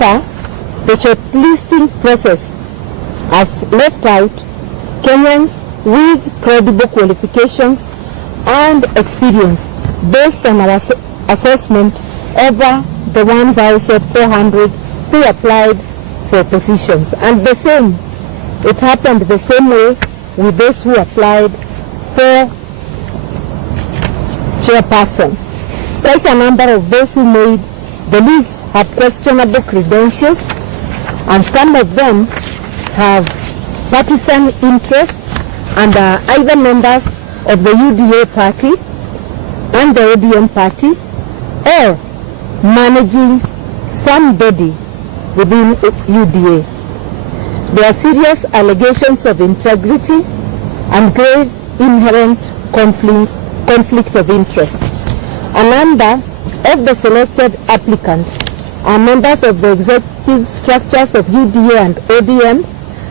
far, the shortlisting process has left out Kenyans with credible qualifications and experience based on our assessment over the 1,400 who applied for positions. And the same, it happened the same way with those who applied for chairperson. Quite a number of those who made the list have questionable credentials, and some of them have partisan interests and are either members of the UDA party and the ODM party, or managing somebody within UDA. There are serious allegations of integrity and grave inherent conflict of interest. A number of the selected applicants are members of the executive structures of UDA and ODM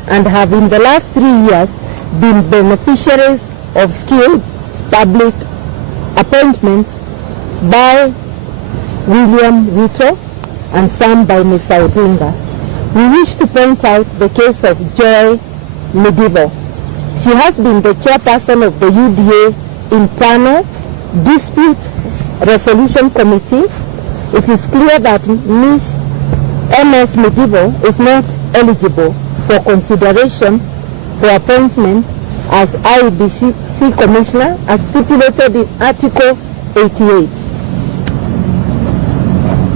and have in the last 3 years been beneficiaries of skilled public appointments by William Ruto and some by Mr. Odinga. We wish to point out the case of Joy Medivo. She has been the chairperson of the UDA Internal Dispute Resolution Committee. It is clear that Ms. MS Medivo is not eligible for consideration for appointment as IEBC Commissioner as stipulated in Article 88,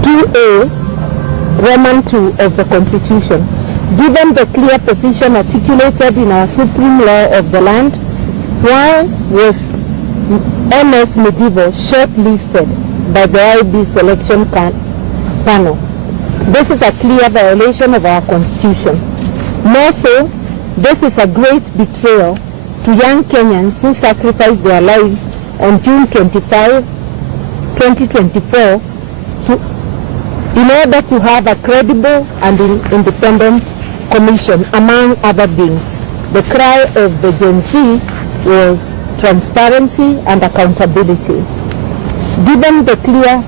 2A, Roman 2 of the Constitution. Given the clear position articulated in our supreme law of the land, why was MS Medivo shortlisted by the IEBC selection panel? This is a clear violation of our Constitution. More so, this is a great betrayal to young Kenyans who sacrificed their lives on June 25, 2024 in order to have a credible and independent commission, among other things. The cry of the Gen Z was transparency and accountability. Given the clear,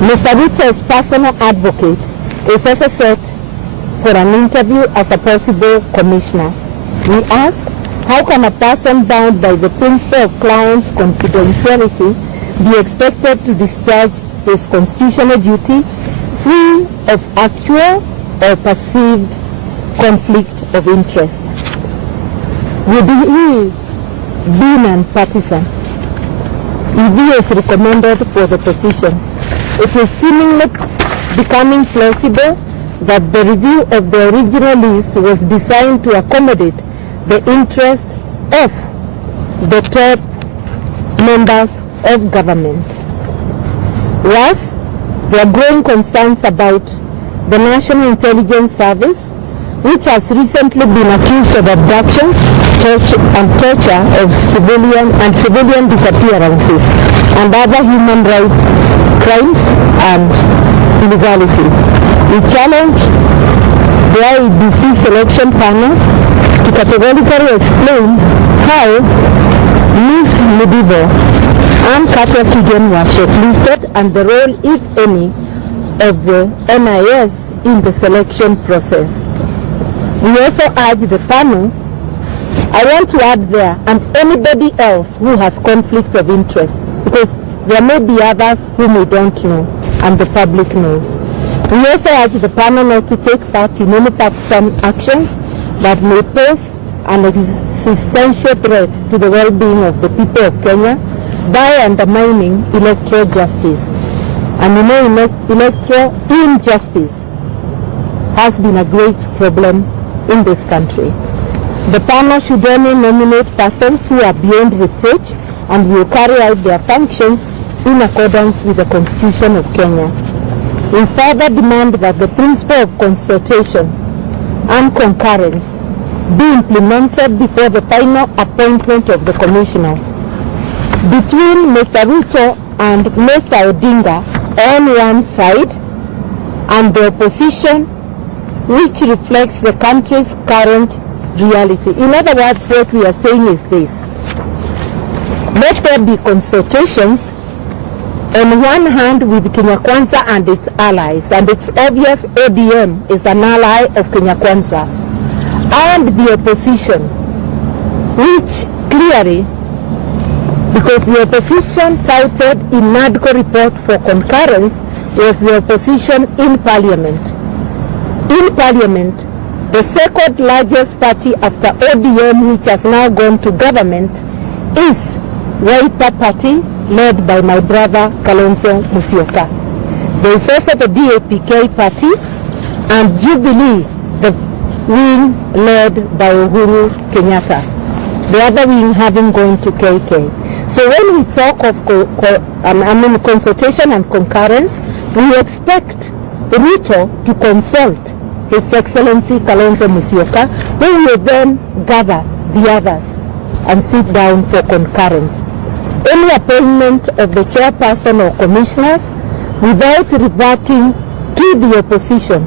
Mr. Ruto's personal advocate is also set for an interview as a possible commissioner. We ask, how can a person bound by the principle of client confidentiality be expected to discharge his constitutional duty free of actual or perceived conflict of interest? Would he be non-partisan if he is recommended for the position? It is seemingly becoming plausible that the review of the original list was designed to accommodate the interests of the top members of government. Thus, there are growing concerns about the National Intelligence Service, which has recently been accused of abductions, torture of civilian disappearances, and other human rights crimes and illegalities. We challenge the IEBC selection panel to categorically explain how Ms. Medivo and Karua were shortlisted and the role, if any, of the NIS in the selection process. We also urge the panel, I want to add there, and anybody else who has conflict of interest, because there may be others whom we don't know and the public knows. We also urge the panel not to take part in any partisan actions that may pose an existential threat to the well-being of the people of Kenya by undermining electoral justice. And you know, electoral injustice has been a great problem in this country. The panel should only nominate persons who are beyond reproach and will carry out their functions in accordance with the Constitution of Kenya. We further demand that the principle of consultation and concurrence be implemented before the final appointment of the commissioners. Between Mr. Ruto and Mr. Odinga on one side and the opposition, which reflects the country's current reality. In other words, what we are saying is this: let there be consultations on one hand with Kenya Kwanza and its allies, and it's obvious ODM is an ally of Kenya Kwanza, and the opposition, which clearly, because the opposition touted in NADCO report for concurrence was the opposition in parliament. In parliament, the second largest party after ODM, which has now gone to government, is Wiper Party, led by my brother Kalonzo Musyoka. There is also the DAPK Party and Jubilee, the wing led by Uhuru Kenyatta. The other wing having gone to KK. So when we talk of consultation and concurrence, we expect Ruto to consult His Excellency Kalonzo Musyoka, who will then gather the others and sit down for concurrence. Any appointment of the chairperson or commissioners without reverting to the opposition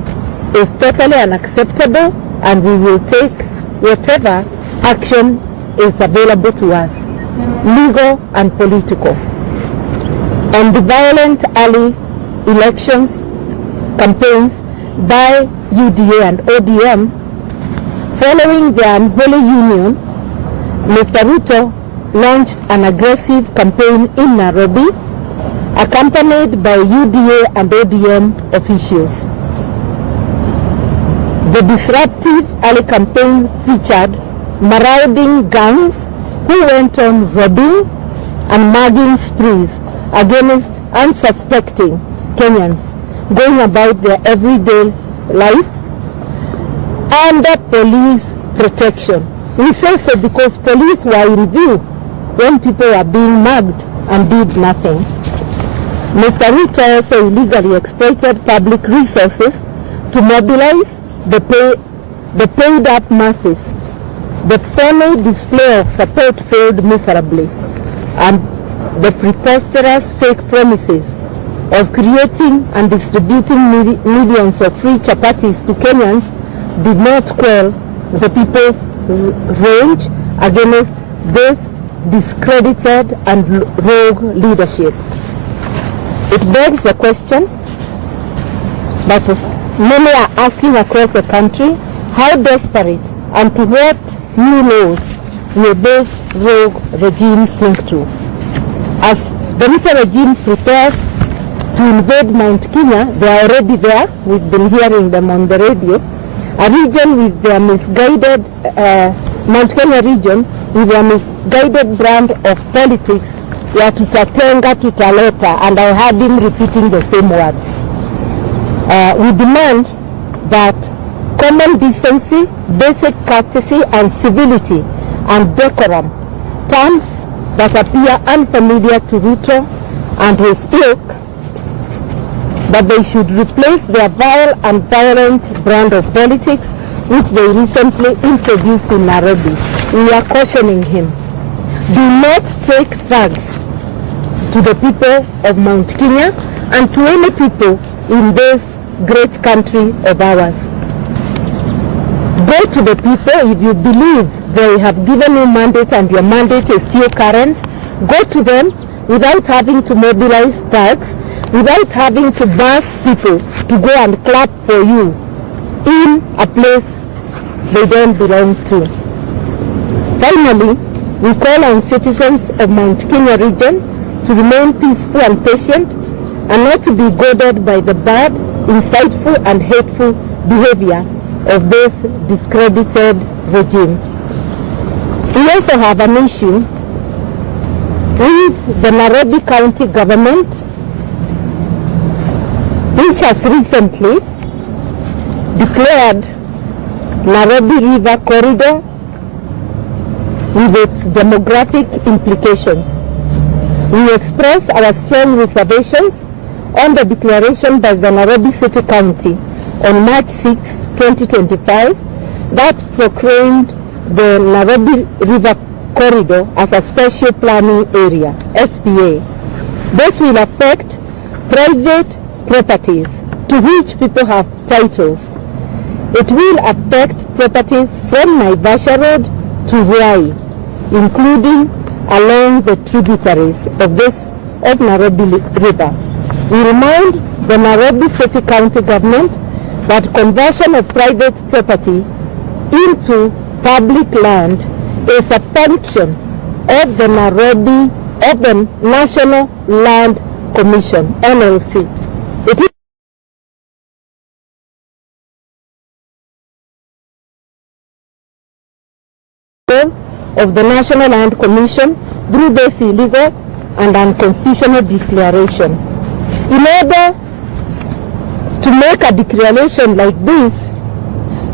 is totally unacceptable, and we will take whatever action is available to us, legal and political. On the violent early elections campaigns by UDA and ODM, following the unholy union, Mr. Ruto launched an aggressive campaign in Nairobi, accompanied by UDA and ODM officials. The disruptive early campaign featured marauding gangs who went on robbing and mugging sprees against unsuspecting Kenyans going about their everyday life under police protection. We say so because police were in view when people were being mugged and did nothing. Mr. Ruto also illegally exploited public resources to mobilize the paid up masses. The phony display of support failed miserably, and the preposterous fake promises of creating and distributing millions of free chapatis to Kenyans did not quell the people's rage against this discredited and rogue leadership. It begs the question that many are asking across the country: how desperate and to what new laws will this rogue regime sink to? As the Ruto regime prepares to invade Mount Kenya, they are already there. We've been hearing them on the radio. A region with their misguided, Mount Kenya region with their misguided brand of politics, ya tutatenga, tutaleta, and I heard him repeating the same words. We demand that common decency, basic courtesy and civility and decorum, terms that appear unfamiliar to Ruto and his ilk, that they should replace their vile and violent brand of politics which they recently introduced in Nairobi. We are cautioning him. Do not take thugs to the people of Mount Kenya and to any people in this great country of ours. Go to the people if you believe they have given you mandate and your mandate is still current. Go to them without having to mobilize thugs, without having to mass people to go and clap for you in a place they don't belong to. Finally, we call on citizens of Mount Kenya region to remain peaceful and patient and not to be goaded by the bad, insightful and hateful behavior of this discredited regime. We also have an issue with the Nairobi County government, which has recently declared Nairobi River Corridor with its demographic implications. We express our strong reservations on the declaration by the Nairobi City County on March 6, 2025 that proclaimed the Nairobi River Corridor as a special planning area, SPA. This will affect private properties to which people have titles. It will affect properties from Naivasha Road to Ruai, including along the tributaries of this of Nairobi River. We remind the Nairobi City County government that conversion of private property into public land is a function of the National Land Commission, NLC. It is of the National Land Commission through this illegal and unconstitutional declaration. In order to make a declaration like this,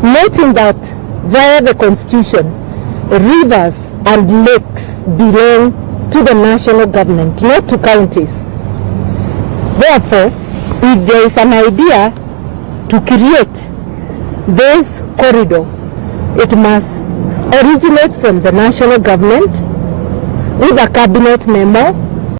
noting that via the Constitution, rivers and lakes belong to the national government, not to counties. Therefore, if there is an idea to create this corridor, it must originate from the national government with a cabinet memo